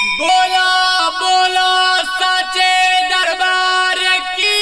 बोला बोला साचे दरबार की।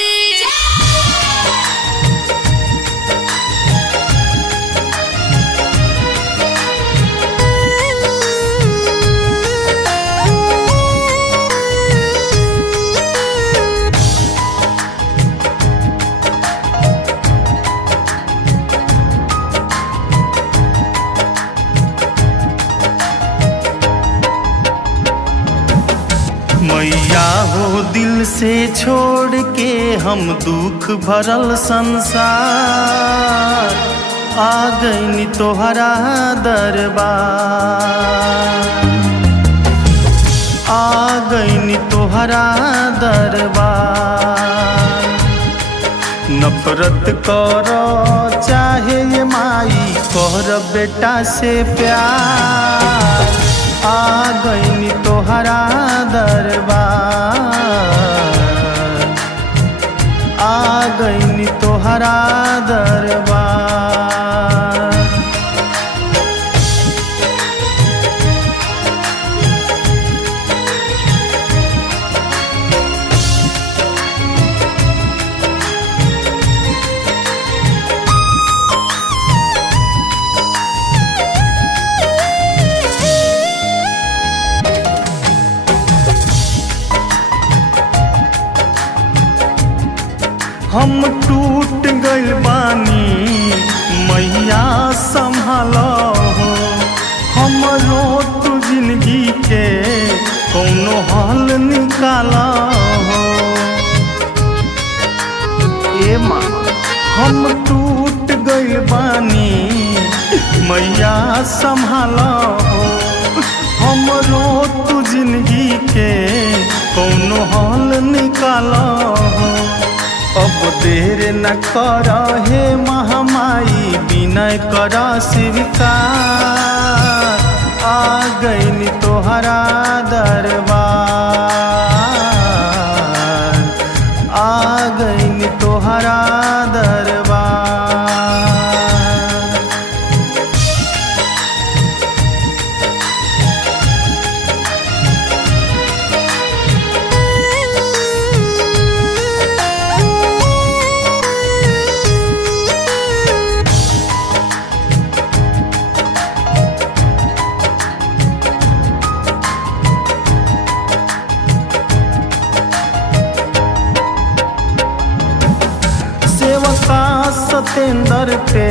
मैया हो दिल से छोड़ के हम दुख भरल संसार आ गईनी तोहरा दरबार, आ गईनी तोहरा दरबार। नफरत करो चाहे ये माई कर बेटा से प्यार, आ गईनी तोहरा दरबार, आ गईनी तोहरा दरबार। हम टूट गइल बानी मैया संभालो हो, हमरो तू जिंदगी के कौनो हल निकालो हो। ए माँ हम टूट गइल बानी मैया संभालो हो, हमरो तू जिंदगी के कौनो हल निकालो हो। अब देर न कर हे महामाई विनय कर स्वीकार, आ गईनी तोहरा दरबार, आ गईनी तोहरा दरबार। सतेंद्र पे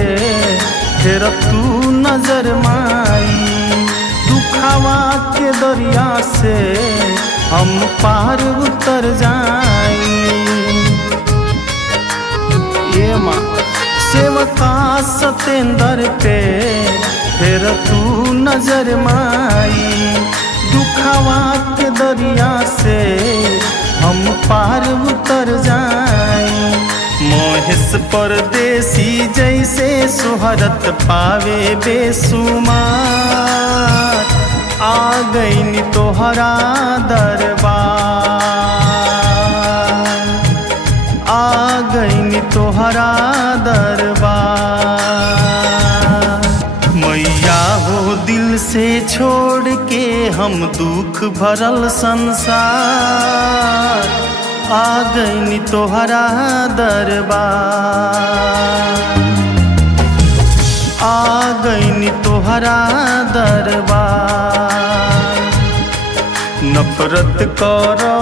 फिर तू नजर माई, दुखावा के दरिया से हम पार उतर जाई। ये माँ सेवका सतेंद्र पे फिर तू नजर माई, दुखावा के दरिया से हम पार उतर जाई। मोहिस परदेसी जैसे सुहरत पावे बेसुमार, आ गईनी तोहरा दरबार, आ गईनी तोहरा दरबार। मैया हो दिल से छोड़ के हम दुख भरल संसार आ गईनी तोहरा दरबार, आ गईनी तोहरा दरबार। नफरत करो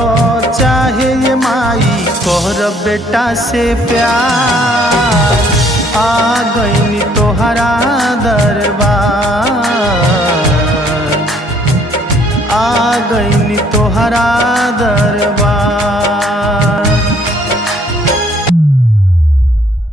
चाहे ये माई कर बेटा से प्यार, आ गईनी तोहरा दरबार, आ गईनी तोहरा दरबार।